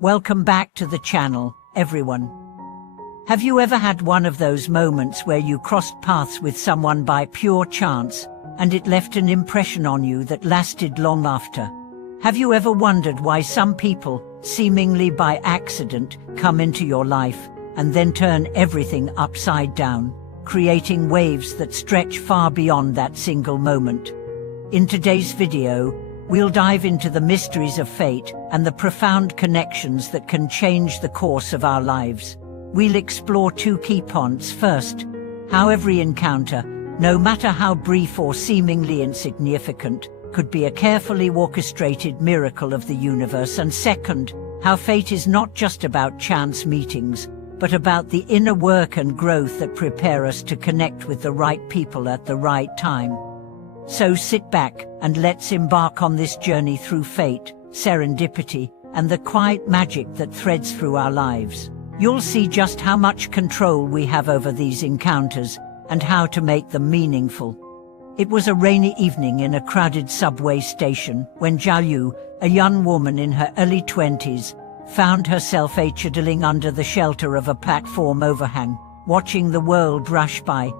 Welcome back to the channel, everyone. Have you ever had one of those moments where you crossed paths with someone by pure chance, and it left an impression on you that lasted long after? Have you ever wondered why some people, seemingly by accident, come into your life, and then turn everything upside down, creating waves that stretch far beyond that single moment? In today's video, we'll dive into the mysteries of fate and the profound connections that can change the course of our lives. We'll explore two key points. First, how every encounter, no matter how brief or seemingly insignificant, could be a carefully orchestrated miracle of the universe. And second, how fate is not just about chance meetings, but about the inner work and growth that prepare us to connect with the right people at the right time. So sit back and let's embark on this journey through fate, serendipity, and the quiet magic that threads through our lives. You'll see just how much control we have over these encounters and how to make them meaningful. It was a rainy evening in a crowded subway station when Jiayu, a young woman in her early 20s, found herself idling under the shelter of a platform overhang, watching the world rush by.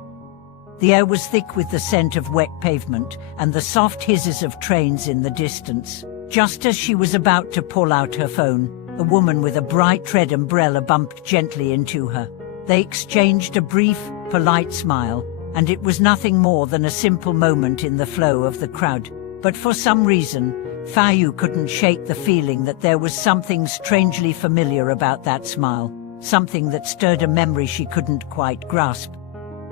The air was thick with the scent of wet pavement and the soft hisses of trains in the distance. Just as she was about to pull out her phone, a woman with a bright red umbrella bumped gently into her. They exchanged a brief, polite smile, and it was nothing more than a simple moment in the flow of the crowd. But for some reason, Fayu couldn't shake the feeling that there was something strangely familiar about that smile, something that stirred a memory she couldn't quite grasp.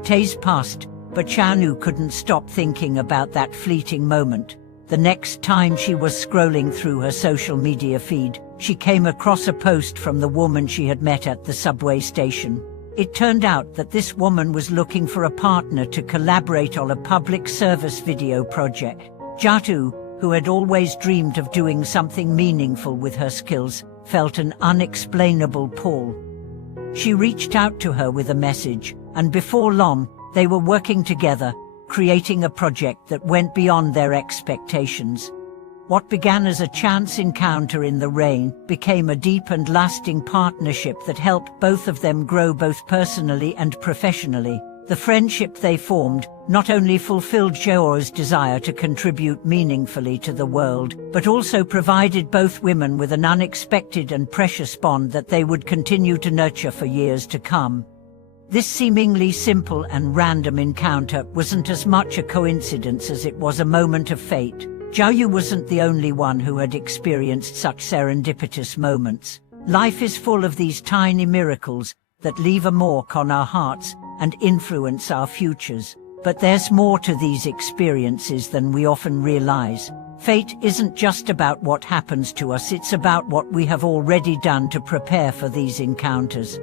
Days passed, but Xiaonu couldn't stop thinking about that fleeting moment. The next time she was scrolling through her social media feed, she came across a post from the woman she had met at the subway station. It turned out that this woman was looking for a partner to collaborate on a public service video project. Jiayu, who had always dreamed of doing something meaningful with her skills, felt an unexplainable pull. She reached out to her with a message, and before long, they were working together, creating a project that went beyond their expectations. What began as a chance encounter in the rain became a deep and lasting partnership that helped both of them grow both personally and professionally. The friendship they formed not only fulfilled Jiao's desire to contribute meaningfully to the world, but also provided both women with an unexpected and precious bond that they would continue to nurture for years to come. This seemingly simple and random encounter wasn't as much a coincidence as it was a moment of fate. Jiayu wasn't the only one who had experienced such serendipitous moments. Life is full of these tiny miracles that leave a mark on our hearts and influence our futures. But there's more to these experiences than we often realize. Fate isn't just about what happens to us, it's about what we have already done to prepare for these encounters.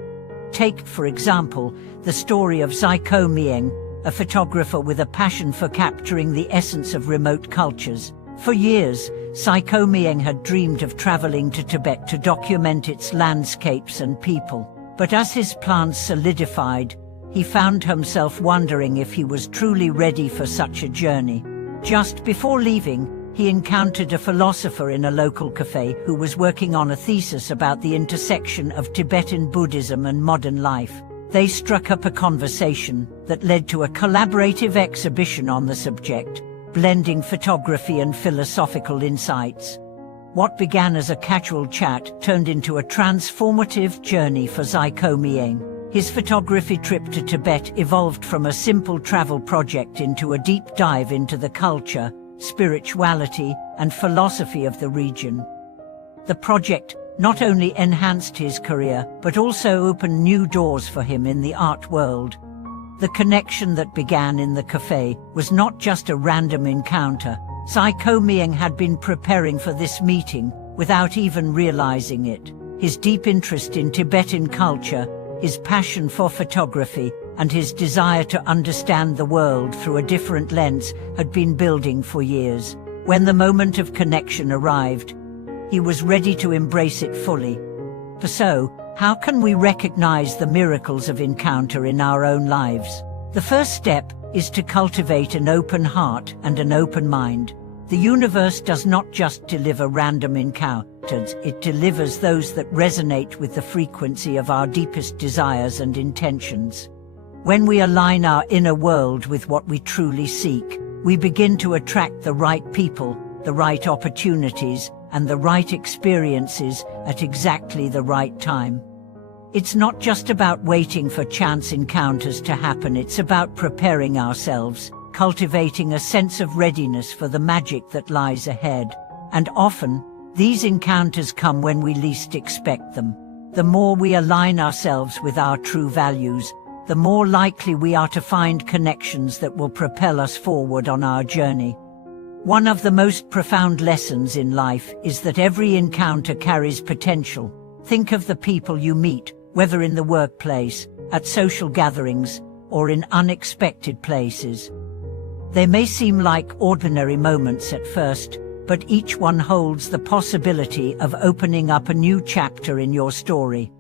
Take, for example, the story of Xiaoko Mieng, a photographer with a passion for capturing the essence of remote cultures. For years, Xiaoko Mieng had dreamed of traveling to Tibet to document its landscapes and people. But as his plans solidified, he found himself wondering if he was truly ready for such a journey. Just before leaving, he encountered a philosopher in a local cafe who was working on a thesis about the intersection of Tibetan Buddhism and modern life. They struck up a conversation that led to a collaborative exhibition on the subject, blending photography and philosophical insights. What began as a casual chat turned into a transformative journey for Xiaoko Mieng. His photography trip to Tibet evolved from a simple travel project into a deep dive into the culture, spirituality, and philosophy of the region. The project not only enhanced his career, but also opened new doors for him in the art world. The connection that began in the cafe was not just a random encounter. Xiaoko Mieng had been preparing for this meeting without even realizing it. His deep interest in Tibetan culture, his passion for photography, and his desire to understand the world through a different lens had been building for years. When the moment of connection arrived, he was ready to embrace it fully. So, how can we recognize the miracles of encounter in our own lives? The first step is to cultivate an open heart and an open mind. The universe does not just deliver random unexpected, it delivers those that resonate with the frequency of our deepest desires and intentions. When we align our inner world with what we truly seek, we begin to attract the right people, the right opportunities, and the right experiences at exactly the right time. It's not just about waiting for chance encounters to happen, it's about preparing ourselves, cultivating a sense of readiness for the magic that lies ahead. And often, these encounters come when we least expect them. The more we align ourselves with our true values, the more likely we are to find connections that will propel us forward on our journey. One of the most profound lessons in life is that every encounter carries potential. Think of the people you meet, whether in the workplace, at social gatherings, or in unexpected places. They may seem like ordinary moments at first, but each one holds the possibility of opening up a new chapter in your story.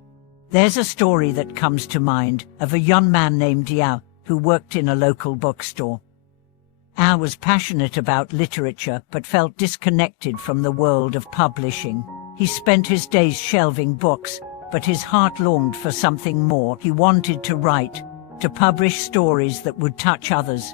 There's a story that comes to mind of a young man named Yao, who worked in a local bookstore. Yao was passionate about literature but felt disconnected from the world of publishing. He spent his days shelving books, but his heart longed for something more. He wanted to write, to publish stories that would touch others.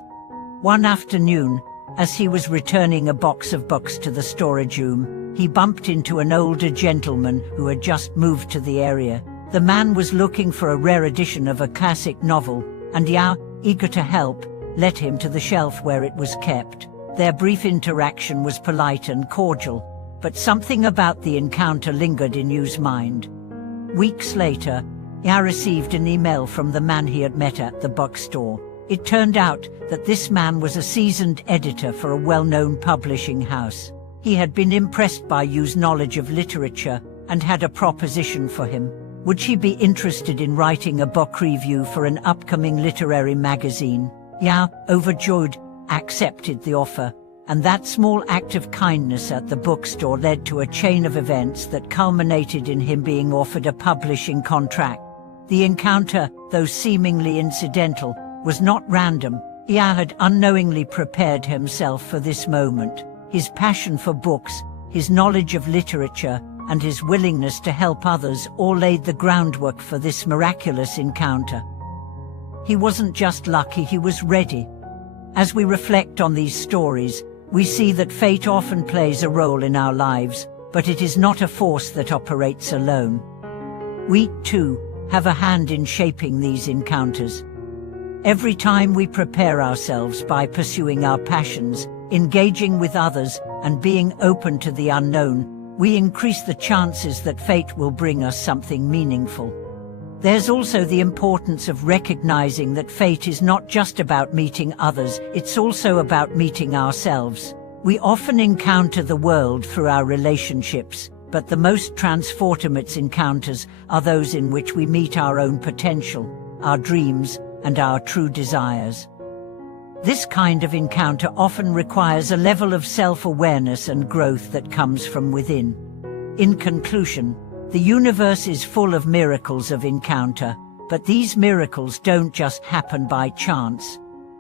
One afternoon, as he was returning a box of books to the storage room, he bumped into an older gentleman who had just moved to the area. The man was looking for a rare edition of a classic novel, and Yao, eager to help, led him to the shelf where it was kept. Their brief interaction was polite and cordial, but something about the encounter lingered in Yao's mind. Weeks later, Yao received an email from the man he had met at the bookstore. It turned out that this man was a seasoned editor for a well-known publishing house. He had been impressed by Yao's knowledge of literature and had a proposition for him. Would she be interested in writing a book review for an upcoming literary magazine? Yao, overjoyed, accepted the offer, and that small act of kindness at the bookstore led to a chain of events that culminated in him being offered a publishing contract. The encounter, though seemingly incidental, was not random. Yao had unknowingly prepared himself for this moment. His passion for books, his knowledge of literature, and his willingness to help others all laid the groundwork for this miraculous encounter. He wasn't just lucky, he was ready. As we reflect on these stories, we see that fate often plays a role in our lives, but it is not a force that operates alone. We, too, have a hand in shaping these encounters. Every time we prepare ourselves by pursuing our passions, engaging with others, and being open to the unknown, we increase the chances that fate will bring us something meaningful. There's also the importance of recognizing that fate is not just about meeting others, it's also about meeting ourselves. We often encounter the world through our relationships, but the most transformative encounters are those in which we meet our own potential, our dreams, and our true desires. This kind of encounter often requires a level of self-awareness and growth that comes from within. In conclusion, the universe is full of miracles of encounter, but these miracles don't just happen by chance.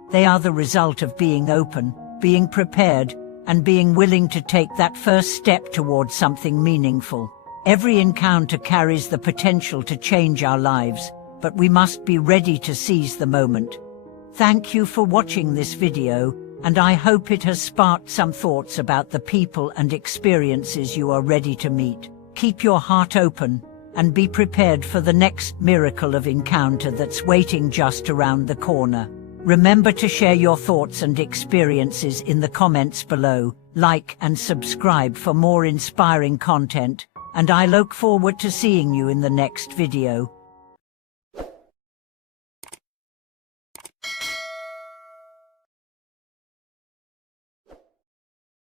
They are the result of being open, being prepared, and being willing to take that first step towards something meaningful. Every encounter carries the potential to change our lives, but we must be ready to seize the moment. Thank you for watching this video, and I hope it has sparked some thoughts about the people and experiences you are ready to meet. Keep your heart open, and be prepared for the next miracle of encounter that's waiting just around the corner. Remember to share your thoughts and experiences in the comments below, like and subscribe for more inspiring content, and I look forward to seeing you in the next video.